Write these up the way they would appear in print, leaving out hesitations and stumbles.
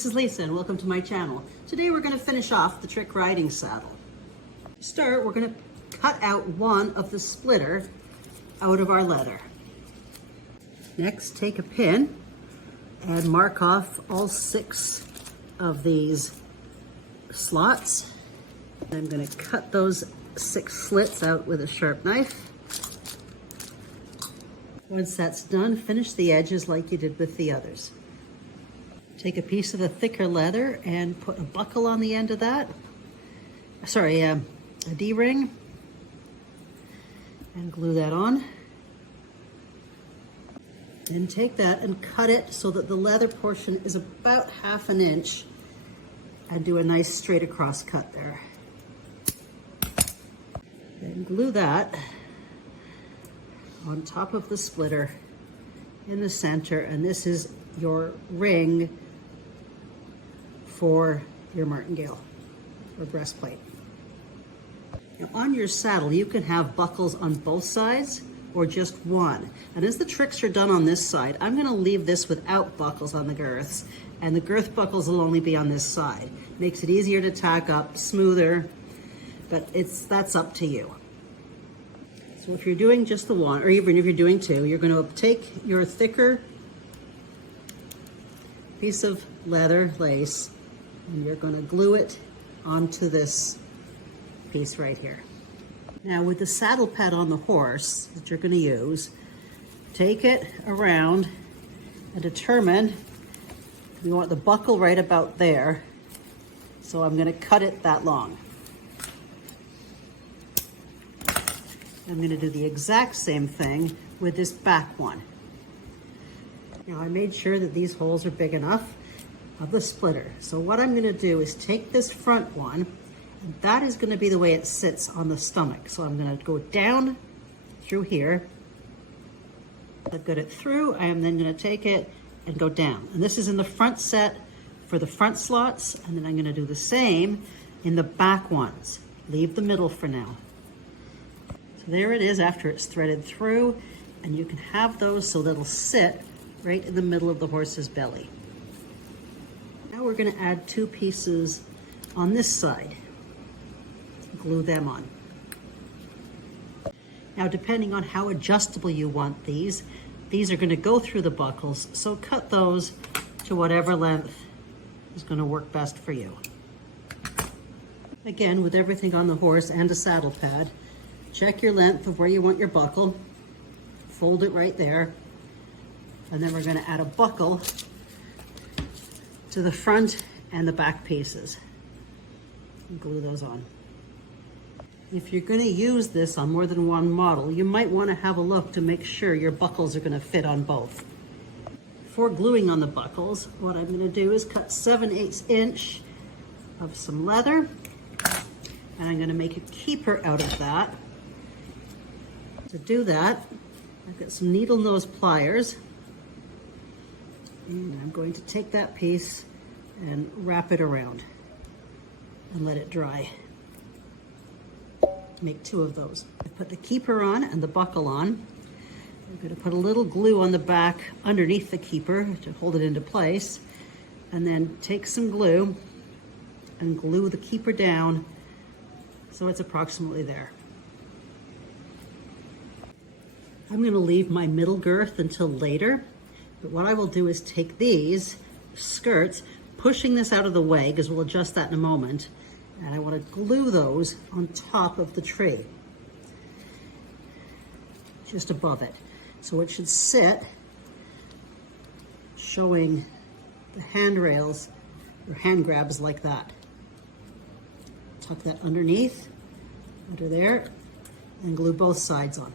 this is Lisa and welcome to my channel. Today we're going to finish off the trick riding saddle. To start, we're going to cut out one of the splitter out of our leather. Next, take a pin and mark off all 6 of these slots. I'm going to cut those 6 slits out with a sharp knife. Once that's done, finish the edges like you did with the others. Take a piece of the thicker leather and put a buckle on the end of that. Sorry, a D-ring. And glue that on. Then take that and cut it so that the leather portion is about 1/2 inch and do a nice straight across cut there. Then glue that on top of the splitter in the center, and this is your ring for your martingale or breastplate. Now on your saddle, you can have buckles on both sides or just one. And as the tricks are done on this side, I'm gonna leave this without buckles on the girths, and the girth buckles will only be on this side. Makes it easier to tack up, smoother, but that's up to you. So if you're doing just the one, or even if you're doing 2, you're going to take your thicker piece of leather lace and you're going to glue it onto this piece right here. Now with the saddle pad on the horse that you're going to use, take it around and determine you want the buckle right about there. So I'm going to cut it that long. I'm going to do the exact same thing with this back one. Now I made sure that these holes are big enough of the splitter. So what I'm going to do is take this front one, and that is going to be the way it sits on the stomach. So I'm going to go down through here. I've got it through. I am then going to take it and go down. And this is in the front set for the front slots, and then I'm going to do the same in the back ones. Leave the middle for now. So there it is after it's threaded through, and you can have those so that'll sit right in the middle of the horse's belly. Now we're going to add 2 pieces on this side. Glue them on. Now depending on how adjustable you want these are going to go through the buckles, so cut those to whatever length is going to work best for you. Again, with everything on the horse and a saddle pad, check your length of where you want your buckle, fold it right there, and then we're going to add a buckle to the front and the back pieces. And glue those on. If you're going to use this on more than one model, you might want to have a look to make sure your buckles are going to fit on both. Before gluing on the buckles, what I'm going to do is cut 7/8 inch of some leather, and I'm going to make a keeper out of that. To do that, I've got some needle nose pliers, and I'm going to take that piece and wrap it around and let it dry. Make 2 of those. I put the keeper on and the buckle on. I'm going to put a little glue on the back underneath the keeper to hold it into place, and then take some glue and glue the keeper down so it's approximately there. I'm going to leave my middle girth until later, but what I will do is take these skirts, pushing this out of the way because we'll adjust that in a moment, and I want to glue those on top of the tree, just above it. So it should sit showing the handrails or hand grabs like that. Tuck that underneath, under there, and glue both sides on.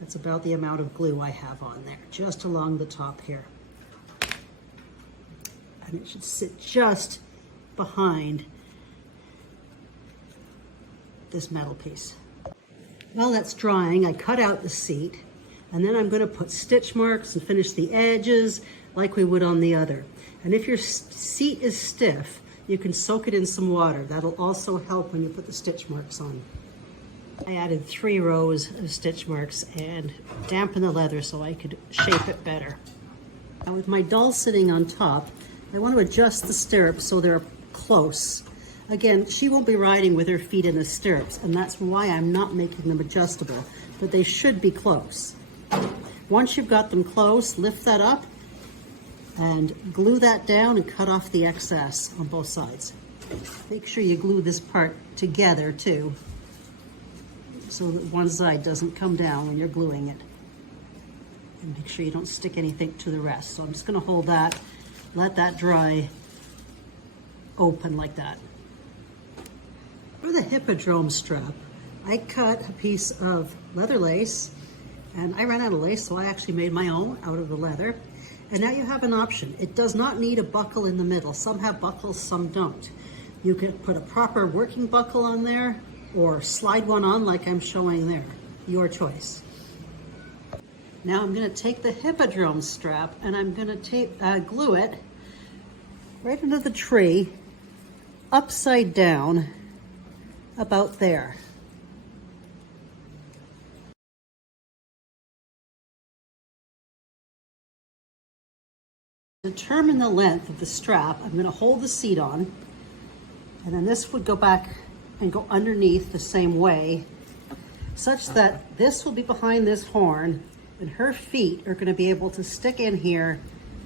That's about the amount of glue I have on there, just along the top here. And it should sit just behind this metal piece. While that's drying, I cut out the seat, and then I'm going to put stitch marks and finish the edges like we would on the other. And if your seat is stiff, you can soak it in some water. That'll also help when you put the stitch marks on. I added 3 rows of stitch marks and dampened the leather so I could shape it better. Now with my doll sitting on top, I want to adjust the stirrups so they're close. Again, she won't be riding with her feet in the stirrups, and that's why I'm not making them adjustable, but they should be close. Once you've got them close, lift that up and glue that down and cut off the excess on both sides. Make sure you glue this part together too, so that one side doesn't come down when you're gluing it. And make sure you don't stick anything to the rest. So I'm just gonna hold that, let that dry open like that. For the hippodrome strap, I cut a piece of leather lace, and I ran out of lace, so I actually made my own out of the leather. And now you have an option. It does not need a buckle in the middle. Some have buckles, some don't. You could put a proper working buckle on there or slide one on like I'm showing there. Your choice. Now I'm gonna take the hippodrome strap and I'm gonna glue it right into the tree, upside down, about there. To determine the length of the strap, I'm gonna hold the seat on, and then this would go back and go underneath the same way, such that this will be behind this horn, and her feet are gonna be able to stick in here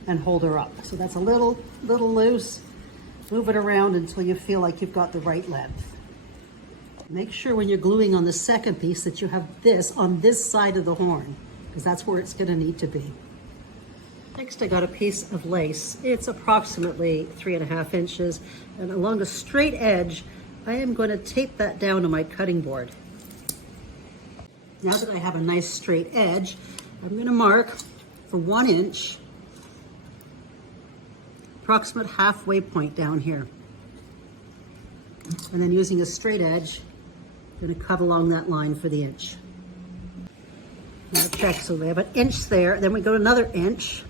and hold her up. So that's a little loose. Move it around until you feel like you've got the right length. Make sure when you're gluing on the second piece that you have this on this side of the horn, because that's where it's gonna need to be. Next, I got a piece of lace. It's approximately 3.5 inches, and along a straight edge, I am going to tape that down to my cutting board. Now that I have a nice straight edge, I'm going to mark for 1 inch, approximate halfway point down here. And then using a straight edge, I'm going to cut along that line for the inch. Now check, so we have an inch there, then we go another inch,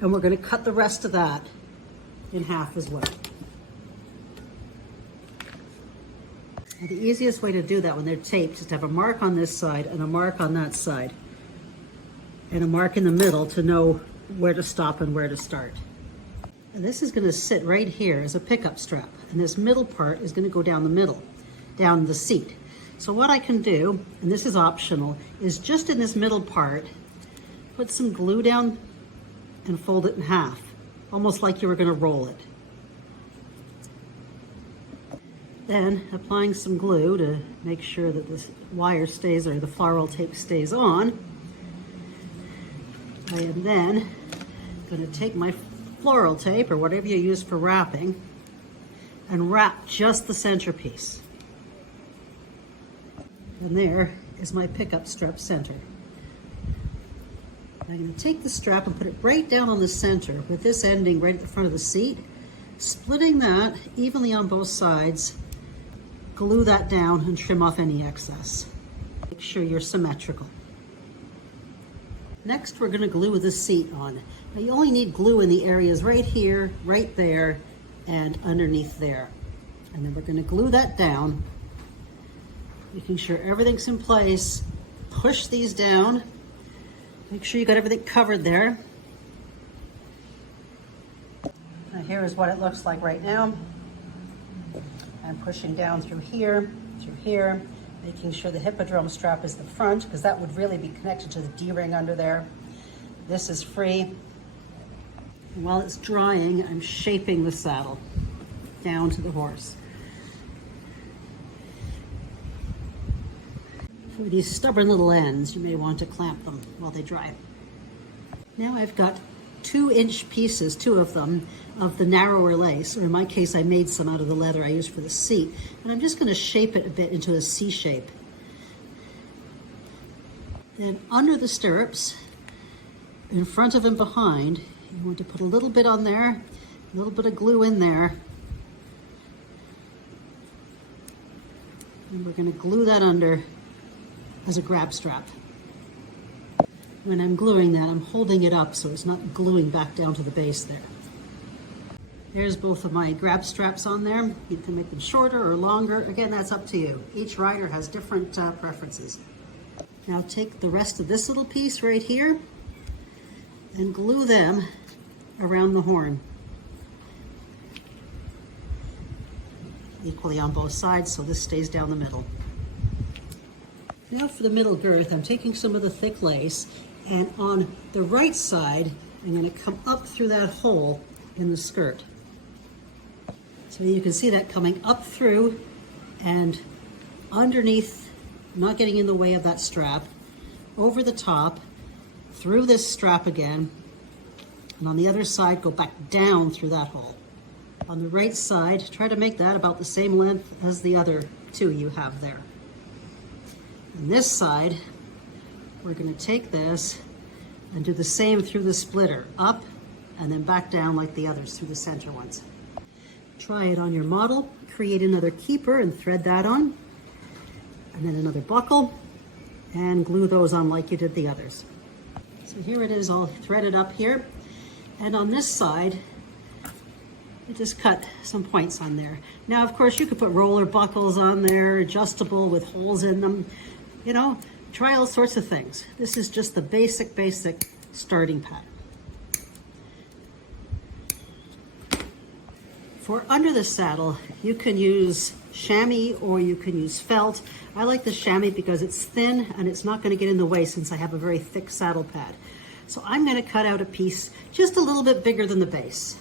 and we're going to cut the rest of that in half as well. And the easiest way to do that when they're taped is to have a mark on this side and a mark on that side, and a mark in the middle to know where to stop and where to start. And this is going to sit right here as a pickup strap, and this middle part is going to go down the middle, down the seat. So what I can do, and this is optional, is just in this middle part, put some glue down and fold it in half, almost like you were going to roll it. Then applying some glue to make sure that this wire stays, or the floral tape stays on. I am then going to take my floral tape, or whatever you use for wrapping, and wrap just the centerpiece. And there is my pickup strap center. I'm going to take the strap and put it right down on the center, with this ending right at the front of the seat, splitting that evenly on both sides, glue that down and trim off any excess. Make sure you're symmetrical. Next, we're going to glue the seat on. Now you only need glue in the areas right here, right there, and underneath there. And then we're going to glue that down, making sure everything's in place. Push these down. Make sure you got everything covered there. Now here is what it looks like right now. I'm pushing down through here, making sure the hippodrome strap is the front, because that would really be connected to the D-ring under there. This is free. And while it's drying, I'm shaping the saddle down to the horse. For these stubborn little ends, you may want to clamp them while they dry. Now I've got 2-inch pieces, 2 of them, of the narrower lace, or in my case I made some out of the leather I used for the seat, and I'm just going to shape it a bit into a C shape. Then under the stirrups, in front of and behind, you want to put a little bit on there, a little bit of glue in there, and we're going to glue that under as a grab strap. When I'm gluing that, I'm holding it up so it's not gluing back down to the base there. There's both of my grab straps on there. You can make them shorter or longer. Again, that's up to you. Each rider has different preferences. Now take the rest of this little piece right here and glue them around the horn. equally on both sides so this stays down the middle. Now for the middle girth, I'm taking some of the thick lace, and on the right side, I'm going to come up through that hole in the skirt. So you can see that coming up through and underneath, not getting in the way of that strap, over the top, through this strap again, and on the other side, go back down through that hole. On the right side, try to make that about the same length as the other two you have there. On this side, we're going to take this and do the same through the splitter, up and then back down like the others through the center ones. Try it on your model, create another keeper and thread that on, and then another buckle, and glue those on like you did the others. So here it is all threaded up here, and on this side, you just cut some points on there. Now, of course, you could put roller buckles on there, adjustable with holes in them. You know, try all sorts of things. This is just the basic starting pattern. For under the saddle, you can use chamois or you can use felt. I like the chamois because it's thin and it's not going to get in the way since I have a very thick saddle pad. So I'm going to cut out a piece just a little bit bigger than the base.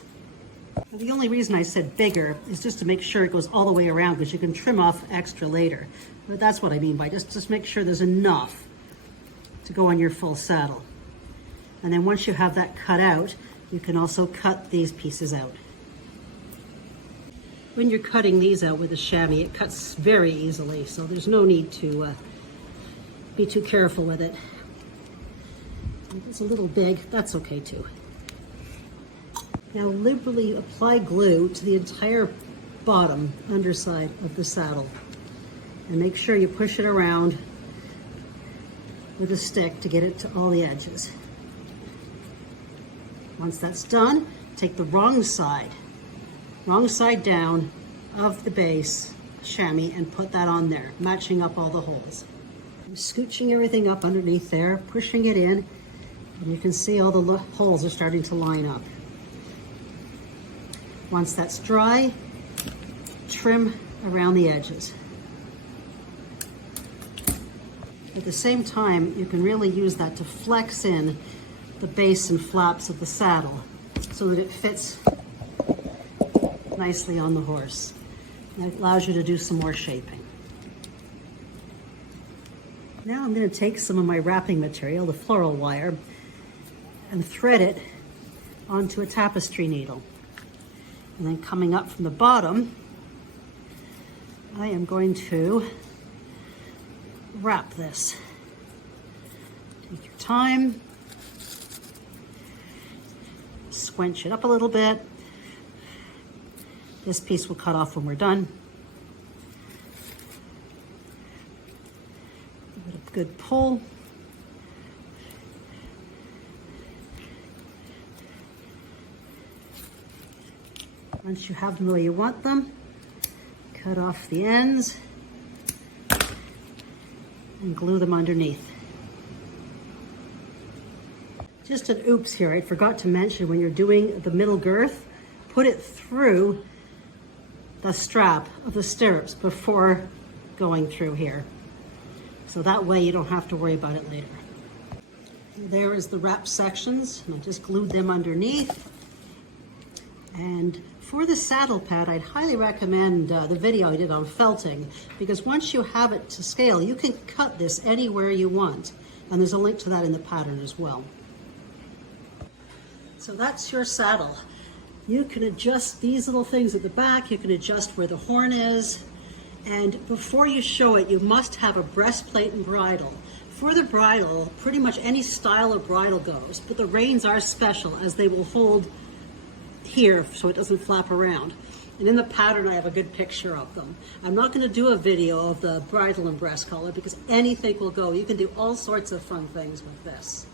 The only reason I said bigger is just to make sure it goes all the way around, because you can trim off extra later. But that's what I mean by just make sure there's enough to go on your full saddle. And then once you have that cut out, you can also cut these pieces out. When you're cutting these out with a chamois, it cuts very easily, so there's no need to be too careful with it. If it's a little big, that's okay too. Now liberally apply glue to the entire bottom underside of the saddle, and make sure you push it around with a stick to get it to all the edges. Once that's done, take the wrong side down of the base chamois and put that on there, matching up all the holes. I'm scooching everything up underneath there, pushing it in, and you can see all the holes are starting to line up. Once that's dry, trim around the edges. At the same time, you can really use that to flex in the base and flaps of the saddle so that it fits nicely on the horse. That allows you to do some more shaping. Now I'm going to take some of my wrapping material, the floral wire, and thread it onto a tapestry needle. And then coming up from the bottom, I am going to wrap this. Take your time, squinch it up a little bit. This piece will cut off when we're done. Give it a good pull. Once you have them where you want them, cut off the ends and glue them underneath. Just an oops here, I forgot to mention when you're doing the middle girth, put it through the strap of the stirrups before going through here. So that way you don't have to worry about it later. There is the wrap sections, and I just glued them underneath. And for the saddle pad, I'd highly recommend the video I did on felting, because once you have it to scale, you can cut this anywhere you want. And there's a link to that in the pattern as well. So that's your saddle. You can adjust these little things at the back. You can adjust where the horn is. And before you show it, you must have a breastplate and bridle. For the bridle, pretty much any style of bridle goes, but the reins are special as they will hold here so it doesn't flap around. And in the pattern, I have a good picture of them. I'm not going to do a video of the bridle and breast collar because anything will go. You can do all sorts of fun things with this.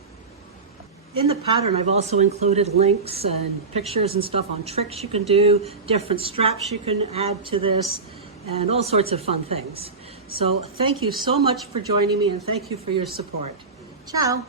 In the pattern, I've also included links and pictures and stuff on tricks you can do, different straps you can add to this, and all sorts of fun things. So thank you so much for joining me, and thank you for your support. Ciao.